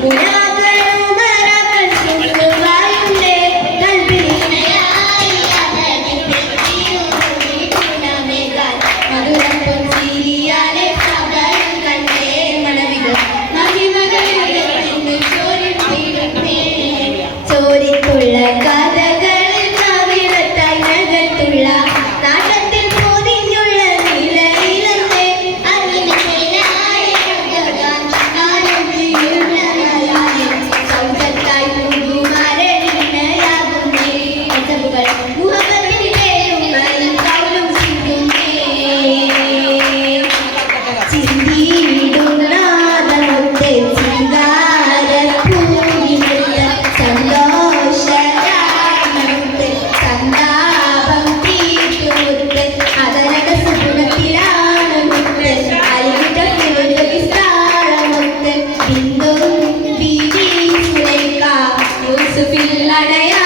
หูห I'm yeah.